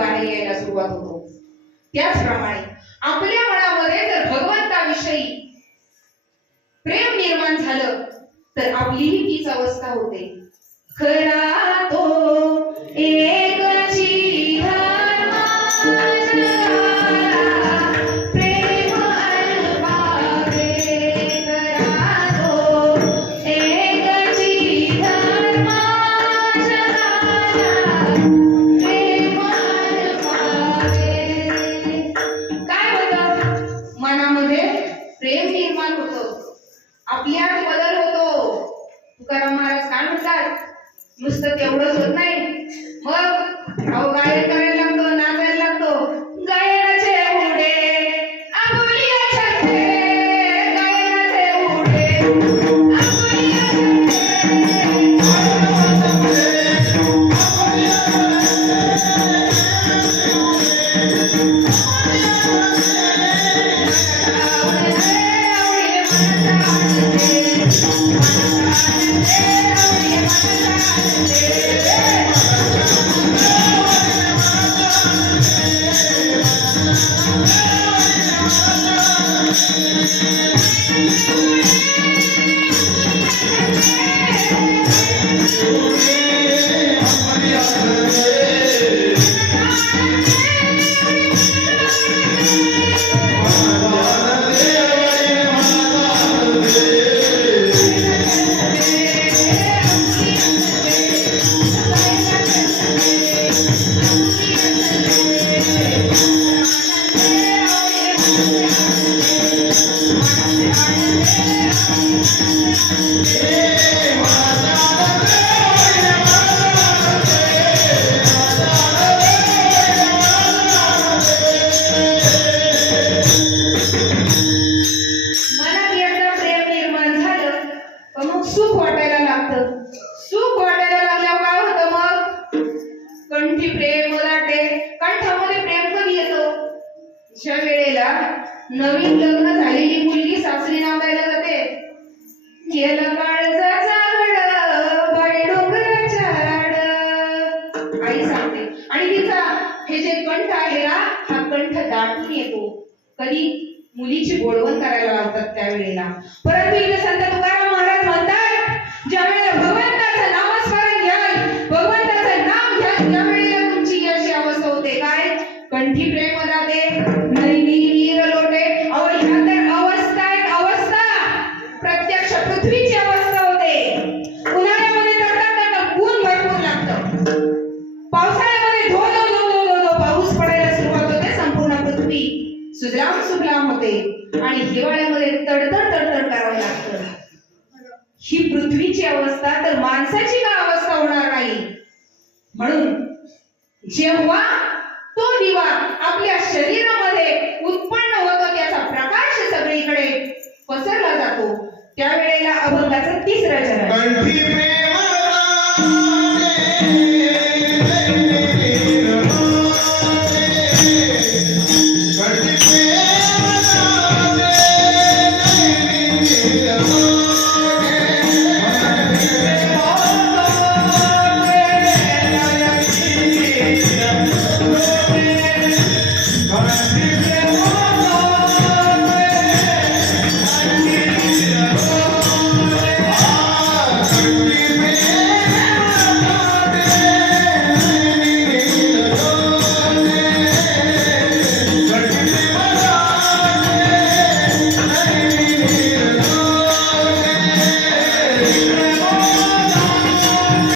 बाहेर यायला सुरुवात होतो. त्याचप्रमाणे आपल्या मनामध्ये जर भगवंताविषयी प्रेम निर्माण झालं तर आपलीही तीच अवस्था होते. खरा तो एकची धर्मा प्रेम अल्पावे. खरा तो एकची धर्मा प्रेम अल्पावे. काय होतं? मनामध्ये प्रेम निर्माण होतं, आपल्यात बदल होतो. तुकाराम महाराज काय म्हणतात? नुसतं तेवढंच होत नाही, मग अहो गायन करायला लागतो, नाचायला लागतो. गायनाचे उडे आपुलिया छंदे, गायनाचे उडे आपुलिया नवीन लग्न झालेली मुलगी सासरी नाव द्यायला जाते. केलं काळजाचा घड बाई डोंगराच्या आड, आई सांगते. आणि तिचा हे जे कंठ आहे ना, हा कंठ दाटून येतो. कधी मुलीची बोलवण करायला लावतात त्यावेळेला. परंतु इथे संत तुकाराम महाराज म्हणतात, ज्यावेळेला भगवंताचं नामस्मरण घ्याल, भगवंताचं नाम घ्याल, त्यावेळेला तुमची अशी अवस्था होते. काय? कंठी प्रेम राहते, नैनी नीर लोटे. अहो ह्या तर अवस्था आहेत, अवस्था प्रत्यक्ष पृथ्वीची अवस्था होते. उन्हाळ्यामध्ये तर ऊन भरपूर लागतं, पावसाळ्यामध्ये धो धो धो धो धो धो पाऊस पडायला सुरुवात होते, संपूर्ण पृथ्वी सुजलाम सुफलाम होते. आणि हिवाळ्यामध्ये तडतड तडतड करावं लागतं. ही पृथ्वीची अवस्था, तर माणसाची का अवस्था होणार नाही? म्हणून जेव्हा तो दिवा आपल्या शरीरामध्ये उत्पन्न होतो, त्याचा प्रकाश सगळीकडे पसरला जातो, त्यावेळेला अभंगाचं तिसरं चरण.